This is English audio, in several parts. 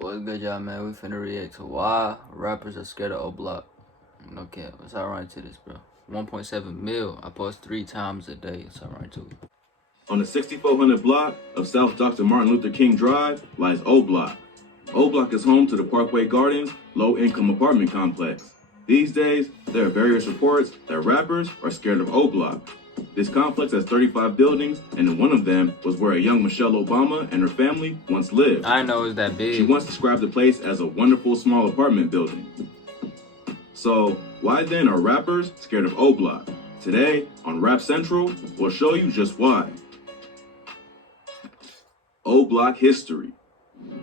What's good, y'all, man? We finna react to why rappers are scared of O-Block. No cap. Let's all right to this, bro. 1.7 mil. I post 3 times a day. It's all right to it. On the 6400 block of South Dr. Martin Luther King Drive lies O-Block. O-Block is home to the Parkway Gardens low-income apartment complex. These days, there are various reports that rappers are scared of O-Block. This complex has 35 buildings, and in one of them was where a young Michelle Obama and her family once lived. I know it's that big. She once described the place as a wonderful small apartment building. So, why then are rappers scared of O-Block? Today, on Rap Central, we'll show you just why. O-Block history.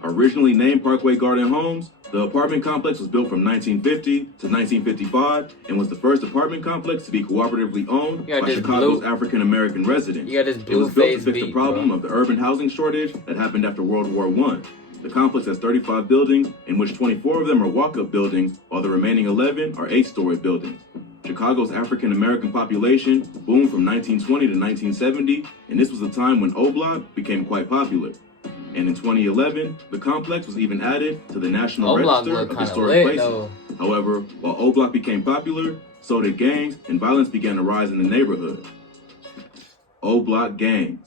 Originally named Parkway Garden Homes, the apartment complex was built from 1950 to 1955 and was the first apartment complex to be cooperatively owned by Chicago's African-American residents. You got this It was built to fix the problem bro. of the urban housing shortage that happened after World War I. The complex has 35 buildings, in which 24 of them are walk-up buildings, while the remaining 11 are 8-story buildings. Chicago's African-American population boomed from 1920 to 1970, and this was a time when O-Block became quite popular. And in 2011, the complex was even added to the National Register of Historic Places. However, while O-Block became popular, so did gangs, and violence began to rise in the neighborhood. O-Block gangs.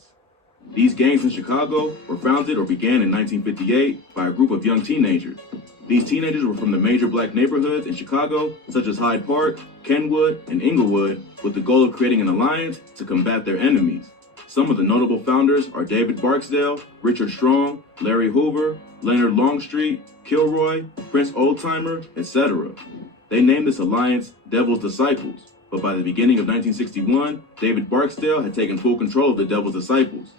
These gangs in Chicago were founded or began in 1958 by a group of young teenagers. These teenagers were from the major black neighborhoods in Chicago, such as Hyde Park, Kenwood, and Inglewood, with the goal of creating an alliance to combat their enemies. Some of the notable founders are David Barksdale, Richard Strong, Larry Hoover, Leonard Longstreet, Kilroy, Prince Oldtimer, etc. They named this alliance Devil's Disciples, but by the beginning of 1961, David Barksdale had taken full control of the Devil's Disciples.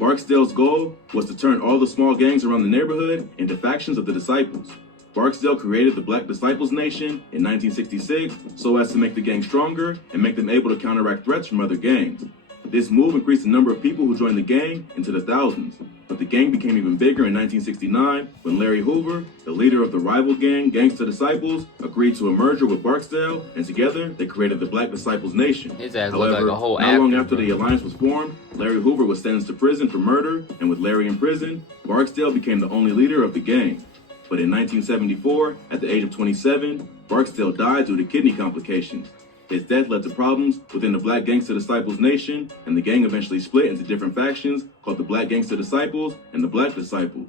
Barksdale's goal was to turn all the small gangs around the neighborhood into factions of the Disciples. Barksdale created the Black Disciples Nation in 1966 so as to make the gang stronger and make them able to counteract threats from other gangs. This move increased the number of people who joined the gang into the thousands, but the gang became even bigger in 1969 when Larry Hoover, the leader of the rival gang GANGSTER Disciples, agreed to a merger with Barksdale, and together they created the Black Disciples Nation. However, not long after the alliance was formed, Larry Hoover was sentenced to prison for murder, and with Larry in prison, Barksdale became the only leader of the gang. But in 1974, at the age of 27, Barksdale died due to kidney complications. His death led to problems within the Black GANGSTER Disciples Nation, and the gang eventually split into different factions called the Black GANGSTER Disciples and the Black Disciples.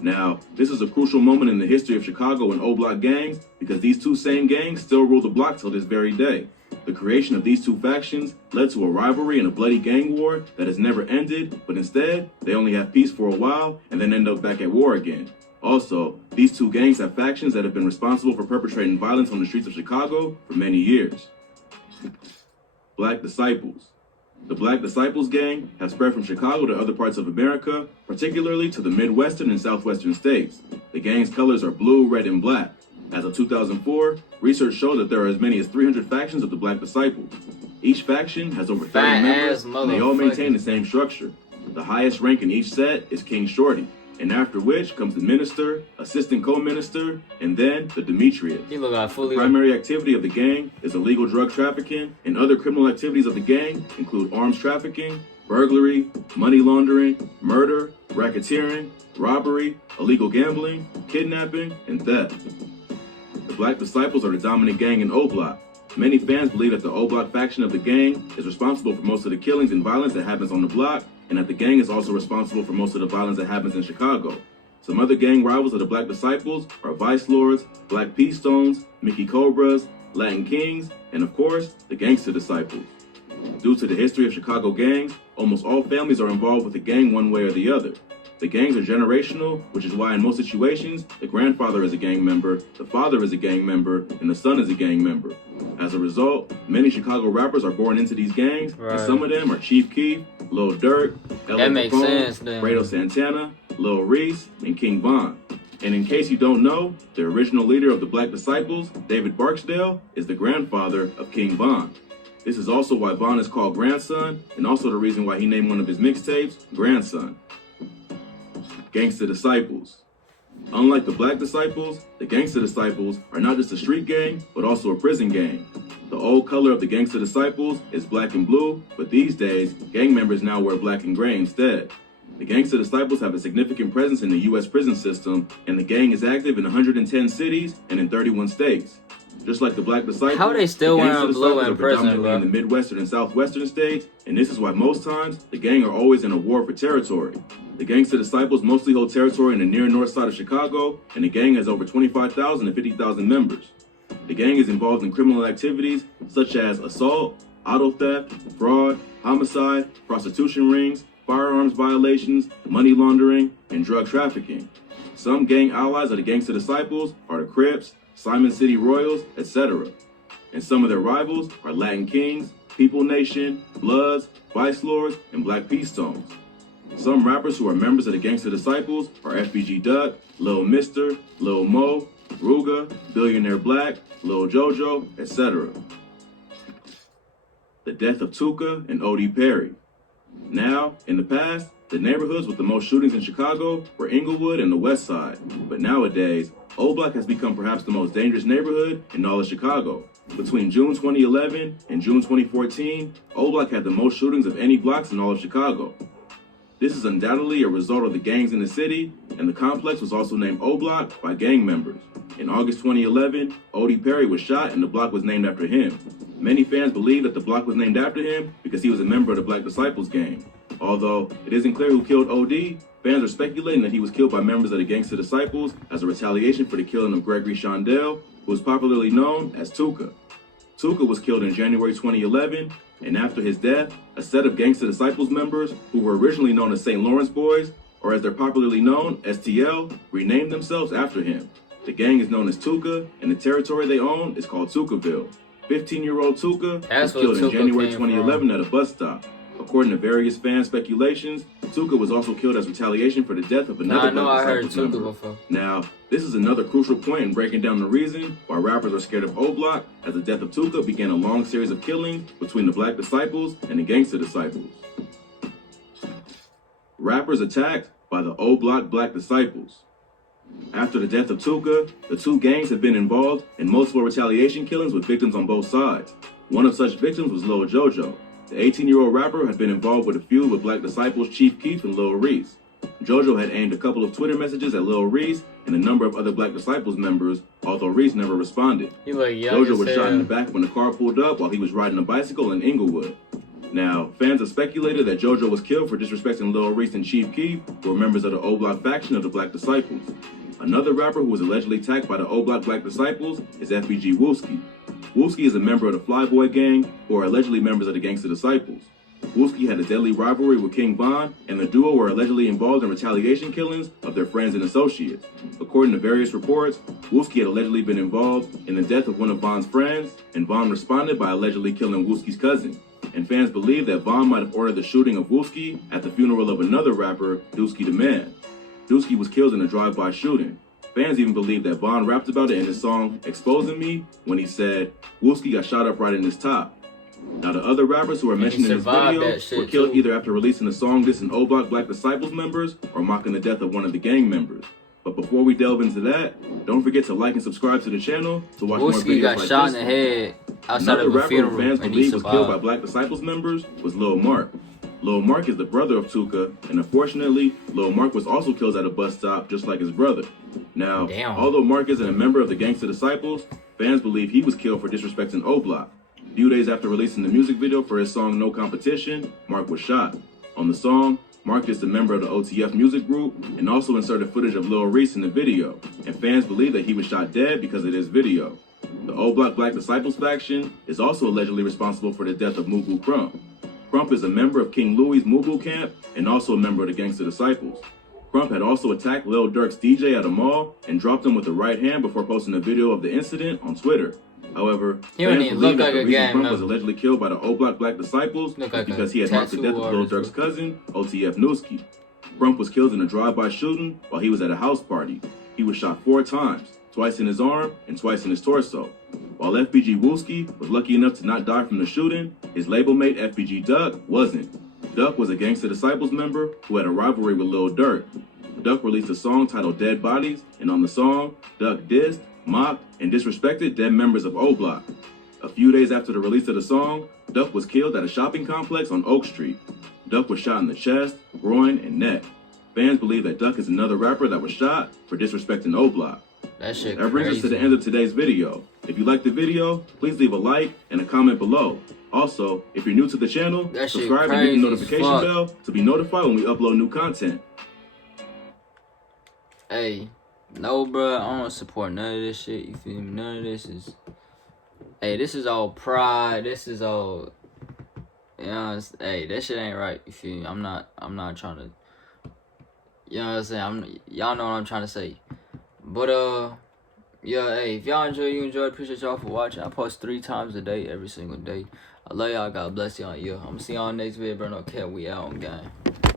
Now, this is a crucial moment in the history of Chicago and O-Block gangs because these two same gangs still rule the block till this very day. The creation of these two factions led to a rivalry and a bloody gang war that has never ended, but instead, they only have peace for a while and then end up back at war again. Also, these two gangs have factions that have been responsible for perpetrating violence on the streets of Chicago for many years. Black Disciples. The Black Disciples gang has spread from Chicago to other parts of America, particularly to the Midwestern and Southwestern states. The gang's colors are blue, red, and black. As of 2004, research showed that there are as many as 300 factions of the Black Disciples. Each faction has over 30 members, and they all maintain the same structure. The highest rank in each set is King Shorty, and after which comes the minister, assistant co-minister, and then the Demetrius. The primary activity of the gang is illegal drug trafficking, and other criminal activities of the gang include arms trafficking, burglary, money laundering, murder, racketeering, robbery, illegal gambling, kidnapping, and theft. The Black Disciples are the dominant gang in O-Block. Many fans believe that the O-Block faction of the gang is responsible for most of the killings and violence that happens on the block, and that the gang is also responsible for most of the violence that happens in Chicago. Some other gang rivals of the Black Disciples are Vice Lords, Black P Stones, Mickey Cobras, Latin Kings, and of course, the GANGSTER Disciples. Due to the history of Chicago gangs, almost all families are involved with the gang one way or the other. The gangs are generational, which is why in most situations, the grandfather is a gang member, the father is a gang member, and the son is a gang member. As a result, many Chicago rappers are born into these gangs, and some of them are Chief Keef, Lil Durk, L.A. Capone, Fredo Santana, Lil Reese, and King Von. And in case you don't know, the original leader of the Black Disciples, David Barksdale, is the grandfather of King Von. This is also why Von is called Grandson, and also the reason why he named one of his mixtapes Grandson. GANGSTER Disciples. Unlike the Black Disciples, the GANGSTER Disciples are not just a street gang, but also a prison gang. The old color of the GANGSTER Disciples is black and blue, but these days, gang members now wear black and gray instead. The Gangsta Disciples have a significant presence in the U.S. prison system, and the gang is active in 110 cities and in 31 states. Just like the Black Disciples, how they still the Gangsta wearing blue Disciples in are prison, predominantly bro? in the Midwestern and Southwestern states, and this is why most times the gang are always in a war for territory. The Gangsta Disciples mostly hold territory in the near north side of Chicago, and the gang has over 25,000 to 50,000 members. The gang is involved in criminal activities such as assault, auto theft, fraud, homicide, prostitution rings, firearms violations, money laundering, and drug trafficking. Some gang allies of the Gangsta Disciples are the Crips, Simon City Royals, etc. And some of their rivals are Latin Kings, People Nation, Bloods, Vice Lords, and Black Peace Stones. Some rappers who are members of the Gangsta Disciples are FBG Duck, Lil Mister, Lil Mo, Ruga, Billionaire Black, Lil Jojo, etc. The death of TOOKA and ODEE Perry. Now, in the past, the neighborhoods with the most shootings in Chicago were Inglewood and the West Side, but nowadays, O Block has become perhaps the most dangerous neighborhood in all of Chicago. Between June 2011 and June 2014, O Block had the most shootings of any blocks in all of Chicago. This is undoubtedly a result of the gangs in the city, and the complex was also named O Block by gang members. In August 2011, ODEE Perry was shot and the block was named after him. Many fans believe that the block was named after him because he was a member of the Black Disciples gang. Although it isn't clear who killed ODEE, fans are speculating that he was killed by members of the Gangsta Disciples as a retaliation for the killing of Gregory Shondell, who was popularly known as TOOKA. TOOKA was killed in January 2011, and after his death, a set of Gangsta Disciples members, who were originally known as St. Lawrence Boys, or as they're popularly known, STL, renamed themselves after him. The gang is known as TOOKA, and the territory they own is called TOOKAville. 15-year-old TOOKA was killed in January 2011 at a bus stop. According to various fan speculations, TOOKA was also killed as retaliation for the death of another Black Disciples member. Before. Now, this is another crucial point in breaking down the reason why rappers are scared of O Block, as the death of TOOKA began a long series of killings between the Black Disciples and the Gangsta Disciples. Rappers attacked by the O Block Black Disciples. After the death of TOOKA, the two gangs have been involved in multiple retaliation killings with victims on both sides. One of such victims was Lil Jojo. The 18-year-old rapper had been involved with a feud with Black Disciples Chief Keef and Lil Reese. Jojo had aimed a couple of Twitter messages at Lil Reese and a number of other Black Disciples members, although Reese never responded. Jojo was shot in the back when the car pulled up while he was riding a bicycle in Inglewood. Now, fans have speculated that Jojo was killed for disrespecting Lil Reese and Chief Keef, who were members of the O Block faction of the Black Disciples. Another rapper who was allegedly attacked by the O Block Black Disciples is FBG Wooski. Wooski is a member of the Flyboy gang, who are allegedly members of the Gangsta Disciples. Wooski had a deadly rivalry with King Von, and the duo were allegedly involved in retaliation killings of their friends and associates. According to various reports, Wooski had allegedly been involved in the death of one of Von's friends, and Von responded by allegedly killing Wooski's cousin. And fans believe that Von might have ordered the shooting of Wooski at the funeral of another rapper, Dooski the Man. Dooski was killed in a drive-by shooting. Fans even believe that Von rapped about it in his song Exposing Me when he said, Wooski got shot up right in his top. Now, the other rappers who are mentioned in this video were killed either after releasing a song dissing O Block Black Disciples members or mocking the death of one of the gang members. But before we delve into that, don't forget to like and subscribe to the channel to watch more videos got like shot this. in the head outside Another of a rapper funeral who fans and he believe was killed by survived. Black Disciples members was Lil Mark. Lil Mark is the brother of TOOKA, and unfortunately, Lil Mark was also killed at a bus stop just like his brother. Now, although Mark isn't a member of the Gangsta Disciples, fans believe he was killed for disrespecting O Block. A few days after releasing the music video for his song No Competition, Mark was shot. On the song, Mark is a member of the OTF music group and also inserted footage of Lil Reese in the video, and fans believe that he was shot dead because of this video. The O Block Black Disciples faction is also allegedly responsible for the death of Mubu Crump. Crump is a member of King Louie's Mubu camp and also a member of the Gangsta Disciples. Crump had also attacked Lil Durk's DJ at a mall and dropped him with the right hand before posting a video of the incident on Twitter. However, fans believe that the reason Crump was allegedly killed by the O Block Black Disciples is because he had marked the death of Lil Durk's cousin, OTF Newski. Crump was killed in a drive-by shooting while he was at a house party. He was shot 4 times, twice in his arm and twice in his torso. While FBG Wooski was lucky enough to not die from the shooting, his label mate FBG Duck wasn't. Duck was a Gangsta Disciples member who had a rivalry with Lil Durk. Duck released a song titled Dead Bodies, and on the song, Duck dissed, mocked, and disrespected dead members of O Block. A few days after the release of the song, Duck was killed at a shopping complex on Oak Street. Duck was shot in the chest, groin, and neck. Fans believe that Duck is another rapper that was shot for disrespecting O Block. That shit That brings us to the crazy. end of today's video. If you liked the video, please leave a like and a comment below. Also, if you're new to the channel, That shit subscribe and hit crazy the as notification fuck. bell to be notified when we upload new content. Hey, no, bro, I don't support none of this shit. You feel me? None of this is. Hey, this is all pride. This is all. You know, hey, that shit ain't right. You feel me? I'm not trying to. You know what I'm saying? Y'all know what I'm trying to say. But yeah, hey, if y'all enjoy, you enjoyed. Appreciate y'all for watching. I post 3 times a day, every single day. I love y'all. God bless y'all. Yeah, I'm gonna see y'all next video, bro. No cap, we out on gang.